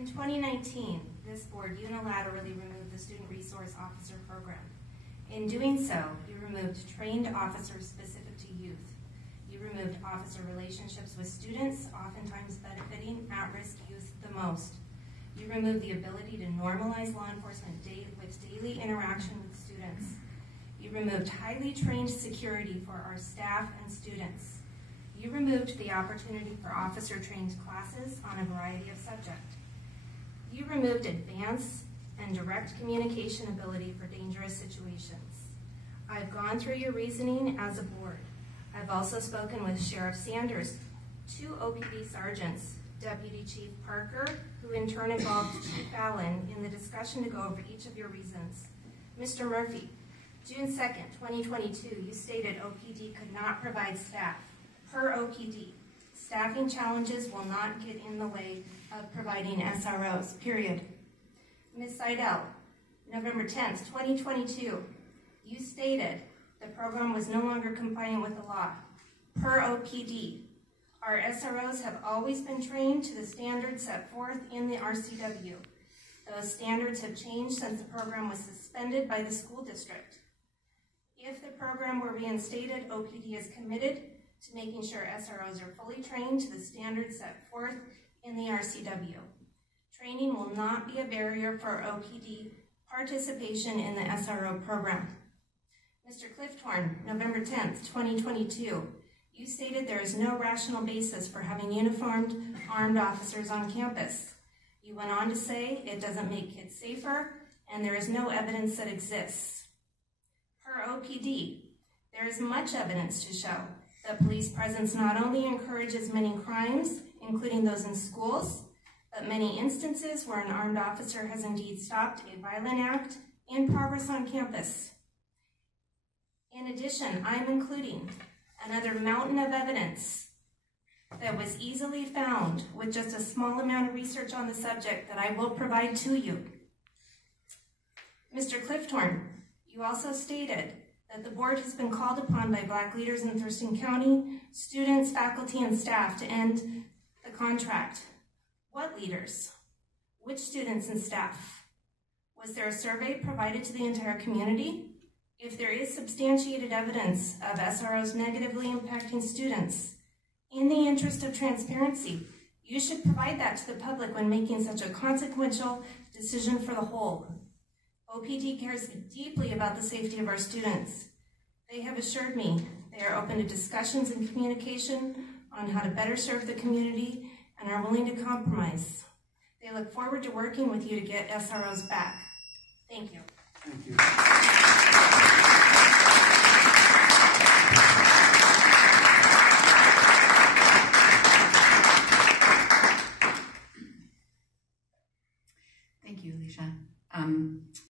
In 2019, this board unilaterally removed the Student Resource Officer program. In doing so, you removed trained officers specific to youth. You removed officer relationships with students, oftentimes benefiting at-risk youth the most. You removed the ability to normalize law enforcement with daily interaction with students. You removed highly trained security for our staff and students. You removed the opportunity for officer-trained classes on a variety of subjects. You removed advanced and direct communication ability for dangerous situations. I've gone through your reasoning as a board. I've also spoken with Sheriff Sanders, 2 OPD sergeants, Deputy Chief Parker, who in turn involved Chief Allen in the discussion to go over each of your reasons. Mr. Murphy, June 2nd, 2022, you stated OPD could not provide staff. Per OPD, staffing challenges will not get in the way of providing SROs, period. Ms. Seidel, November 10th, 2022, you stated the program was no longer compliant with the law. Per OPD, our SROs have always been trained to the standards set forth in the RCW. Those standards have changed since the program was suspended by the school district. If the program were reinstated, OPD is committed to making sure SROs are fully trained to the standards set forth in the RCW. Training will not be a barrier for OPD participation in the SRO program. Mr. Cliffthorne, November 10th, 2022, you stated there is no rational basis for having uniformed armed officers on campus. You went on to say it doesn't make kids safer and there is no evidence that exists. Per OPD, there is much evidence to show that police presence not only encourages many crimes, including those in schools, but many instances where an armed officer has indeed stopped a violent act in progress on campus. In addition, I'm including another mountain of evidence that was easily found with just a small amount of research on the subject that I will provide to you. Mr. Cliffthorne, you also stated that the board has been called upon by Black leaders in Thurston County, students, faculty, and staff to end the contract. What leaders? Which students and staff? Was there a survey provided to the entire community? If there is substantiated evidence of SROs negatively impacting students, in the interest of transparency, you should provide that to the public when making such a consequential decision for the whole. OPD cares deeply about the safety of our students. They have assured me they are open to discussions and communication on how to better serve the community and are willing to compromise. They look forward to working with you to get SROs back. Thank you. Thank you. Thank you, Alesha.